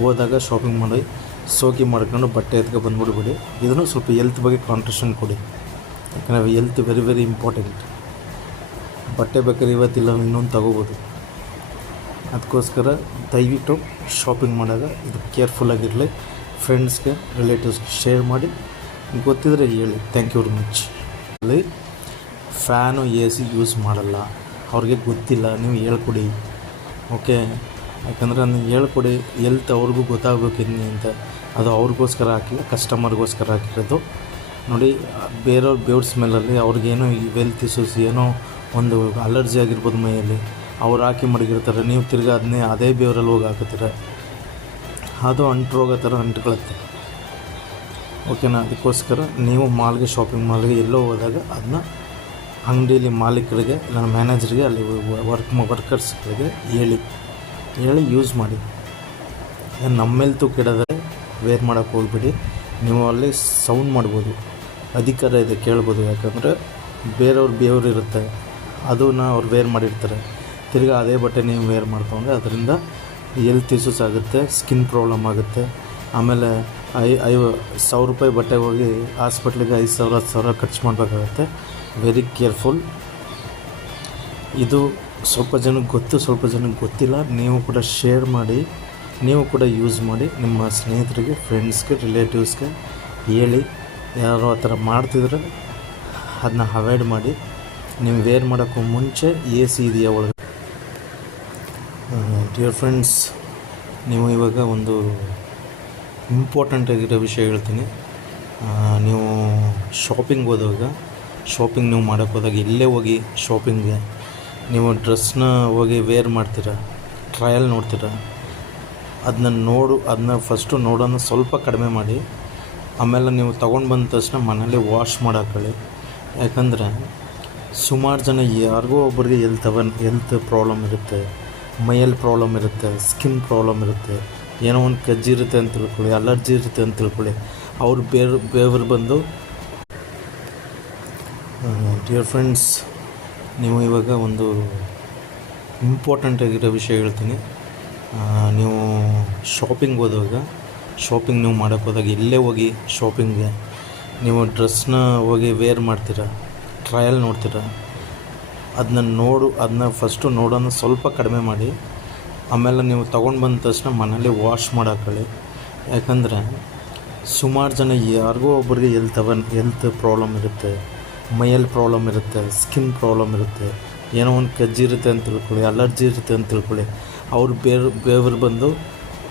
ಹೋದಾಗ ಶಾಪಿಂಗ್ ಮಾಡಿ ಸೋಕಿ ಮಾಡ್ಕೊಂಡು ಬಟ್ಟೆ ಎತ್ಕೊ ಬಂದ್ಬಿಡ್ಬೇಡಿ. ಇದನ್ನು ಸ್ವಲ್ಪ ಹೆಲ್ತ್ ಬಗ್ಗೆ ಕಾನ್ಸಂಟ್ರೇಷನ್ ಕೊಡಿ, ಯಾಕಂದರೆ ಹೆಲ್ತ್ ವೆರಿ ವೆರಿ ಇಂಪಾರ್ಟೆಂಟ್. ಬಟ್ಟೆ ಬೇಕಾದ್ರೆ ಇವತ್ತಿಲ್ಲ ಇನ್ನೊಂದು ತಗೋಬೋದು. ಅದಕ್ಕೋಸ್ಕರ ದಯವಿಟ್ಟು ಶಾಪಿಂಗ್ ಮಾಡುವಾಗ ಇದು ಕೇರ್ಫುಲ್ಲಾಗಿರಲಿ. ಫ್ರೆಂಡ್ಸ್ಗೆ ರಿಲೇಟಿವ್ಸ್ಗೆ ಶೇರ್ ಮಾಡಿ, ಗೊತ್ತಿದ್ರೆ ಹೇಳಿ. Thank you very much. ಅಲ್ಲಿ ಫ್ಯಾನು AC ಯೂಸ್ ಮಾಡಲ್ಲ, ಅವ್ರಿಗೆ ಗೊತ್ತಿಲ್ಲ, ನೀವು ಹೇಳ್ಕೊಡಿ. ಓಕೆ, ಯಾಕಂದರೆ ನೀವು ಹೇಳ್ಕೊಡಿ, ಹೆಲ್ತ್ ಅವ್ರಿಗೂ ಗೊತ್ತಾಗಬೇಕಿದ್ನಿ ಅಂತ. ಅದು ಅವ್ರಿಗೋಸ್ಕರ ಹಾಕಿಲ್ಲ, ಕಸ್ಟಮರ್ಗೋಸ್ಕರ ಹಾಕಿರೋದು. ನೋಡಿ, ಬೇರೆಯವ್ರ ಬೆವ್ರ ಸ್ಮೆಲ್ಲಲ್ಲಿ ಅವ್ರಿಗೇನೋ ಹೆಲ್ತ್ ಇಶ್ಯೂಸ್, ಏನೋ ಒಂದು ಅಲರ್ಜಿ ಆಗಿರ್ಬೋದು ಮೈಯಲ್ಲಿ, ಅವ್ರು ಹಾಕಿ ಮಡಗಿರ್ತಾರೆ. ನೀವು ತಿರ್ಗಿ ಅದನ್ನೇ ಅದೇ ಬೆವರಲ್ಲಿ ಹೋಗಿ ಹಾಕುತ್ತೀರ, ಅದು ಅಂಟುರೋಗೋ ಥರ ಅಂಟ್ಕೊಳುತ್ತೆ. ಓಕೆನಾ? ಅದಕ್ಕೋಸ್ಕರ ನೀವು ಶಾಪಿಂಗ್ ಮಾಲ್ಗೆ ಎಲ್ಲೋ ಹೋದಾಗ ಅದನ್ನ ಅಂಗಡಿಯಲ್ಲಿ ಮಾಲೀಕರಿಗೆ ಇಲ್ಲ ಮ್ಯಾನೇಜರ್ಗೆ ಅಲ್ಲಿ ವರ್ಕರ್ಸ್ಗಳಿಗೆ ಹೇಳಿ ಯೂಸ್ ಮಾಡಿ. ನಮ್ಮ ಹೆಲ್ತು ಕೆಡೋದ್ರೆ ವೇರ್ ಮಾಡೋಕ್ಕೆ ಹೋಗ್ಬಿಡಿ. ನೀವು ಅಲ್ಲಿ ಸೌಂಡ್ ಮಾಡ್ಬೋದು, ಅಧಿಕಾರ ಇದೆ, ಕೇಳ್ಬೋದು. ಯಾಕಂದರೆ ಬೇರೆಯವ್ರ ಬೆವರು ಇರುತ್ತೆ, ಅದನ್ನು ಅವ್ರು ವೇರ್ ಮಾಡಿರ್ತಾರೆ. ತಿರ್ಗಿ ಅದೇ ಬಟ್ಟೆ ನೀವು ವೇರ್ ಮಾಡ್ಕೊಂಡ್ರೆ ಅದರಿಂದ ಹೆಲ್ತ್ ಇಶ್ಯೂಸ್ ಆಗುತ್ತೆ, ಸ್ಕಿನ್ ಪ್ರಾಬ್ಲಮ್ ಆಗುತ್ತೆ. ಆಮೇಲೆ 1,000 ರೂಪಾಯಿ ಬಟ್ಟೆಗೆ ಹೋಗಿ ಹಾಸ್ಪಿಟ್ಲಿಗೆ 5,000 10,000 ಖರ್ಚು ಮಾಡಬೇಕಾಗತ್ತೆ. Very careful. ಇದು ಸ್ವಲ್ಪ ಜನಕ್ಕೆ ಗೊತ್ತು, ಸ್ವಲ್ಪ ಜನಕ್ಕೆ ಗೊತ್ತಿಲ್ಲ. ನೀವು ಕೂಡ ಶೇರ್ ಮಾಡಿ, ನೀವು ಕೂಡ ಯೂಸ್ ಮಾಡಿ. ನಿಮ್ಮ ಸ್ನೇಹಿತರಿಗೆ, ಫ್ರೆಂಡ್ಸ್ಗೆ, ರಿಲೇಟಿವ್ಸ್ಗೆ ಹೇಳಿ. ಯಾರೋ ಆ ಥರ ಮಾಡ್ತಿದ್ರೆ ಅದನ್ನ ಅವಾಯ್ಡ್ ಮಾಡಿ. ನೀವು ವೇರ್ ಮಾಡೋಕ್ಕೂ ಮುಂಚೆ AC ಇದೆಯಾ ಒಳಗೆ. ಡಿಯರ್ ಫ್ರೆಂಡ್ಸ್, ನೀವು ಇವಾಗ ಒಂದು ಇಂಪಾರ್ಟೆಂಟ್ ಆಗಿರೋ ವಿಷಯ ಹೇಳ್ತೀನಿ. ನೀವು ಶಾಪಿಂಗ್ ನೀವು ಮಾಡೋಕ್ಕೆ ಹೋದಾಗ ಎಲ್ಲೇ ಹೋಗಿ ಶಾಪಿಂಗ್ಗೆ ನೀವು ಡ್ರೆಸ್ನ ಹೋಗಿ ವೇರ್ ಮಾಡ್ತೀರಾ, ಟ್ರಯಲ್ ನೋಡ್ತೀರಾ, ಅದನ್ನ ಫಸ್ಟು ನೋಡೋಣ ಸ್ವಲ್ಪ ಕಡಿಮೆ ಮಾಡಿ. ಆಮೇಲೆ ನೀವು ತೊಗೊಂಡು ಬಂದ ತಕ್ಷಣ ಮನೇಲಿ ವಾಶ್ ಮಾಡಾಕೊಳ್ಳಿ. ಯಾಕಂದರೆ ಸುಮಾರು ಜನ ಯಾರಿಗೋ ಒಬ್ಬರಿಗೆ ಹೆಲ್ತ್ ಪ್ರಾಬ್ಲಮ್ ಇರುತ್ತೆ, ಮೈಯಲ್ಲಿ ಪ್ರಾಬ್ಲಮ್ ಇರುತ್ತೆ, ಸ್ಕಿನ್ ಪ್ರಾಬ್ಲಮ್ ಇರುತ್ತೆ, ಏನೋ ಒಂದು ಕಜ್ಜಿ ಇರುತ್ತೆ ಅಂತ ತಿಳ್ಕೊಳ್ಳಿ, ಅಲರ್ಜಿ ಇರುತ್ತೆ ಅಂತ ತಿಳ್ಕೊಳ್ಳಿ. ಅವ್ರು ಬೇವರು ಬಂದು ಡಿಯರ್ ಫ್ರೆಂಡ್ಸ್, ನೀವು ಇವಾಗ ಒಂದು ಇಂಪಾರ್ಟೆಂಟ್ ಆಗಿರೋ ವಿಷಯ ಹೇಳ್ತೀನಿ. ನೀವು ಶಾಪಿಂಗ್ ನೀವು ಮಾಡೋಕ್ಕೆ ಹೋದಾಗ ಎಲ್ಲೇ ಹೋಗಿ ಶಾಪಿಂಗ್ಗೆ ನೀವು ಡ್ರೆಸ್ನ ಹೋಗಿ ವೇರ್ ಮಾಡ್ತೀರಾ, ಟ್ರಯಲ್ ನೋಡ್ತೀರಾ, ಅದನ್ನ ಫಸ್ಟು ನೋಡೋಣ ಸ್ವಲ್ಪ ಕಡಿಮೆ ಮಾಡಿ. ಆಮೇಲೆ ನೀವು ತೊಗೊಂಡು ಬಂದ ತಕ್ಷಣ ಮನೇಲಿ ವಾಶ್ ಮಾಡಾಕೊಳ್ಳಿ. ಯಾಕಂದರೆ ಸುಮಾರು ಜನ ಯಾರಿಗೋ ಒಬ್ಬರಿಗೆ ಹೆಲ್ತ್ ಪ್ರಾಬ್ಲಮ್ ಇರುತ್ತೆ, ಮೈಯಲ್ಲಿ ಪ್ರಾಬ್ಲಮ್ ಇರುತ್ತೆ, ಸ್ಕಿನ್ ಪ್ರಾಬ್ಲಮ್ ಇರುತ್ತೆ, ಏನೋ ಒಂದು ಕಜ್ಜಿ ಇರುತ್ತೆ ಅಂತ ತಿಳ್ಕೊಳ್ಳಿ, ಅಲರ್ಜಿ ಇರುತ್ತೆ ಅಂತ ತಿಳ್ಕೊಳ್ಳಿ. ಅವ್ರು ಬೇವರು ಬಂದು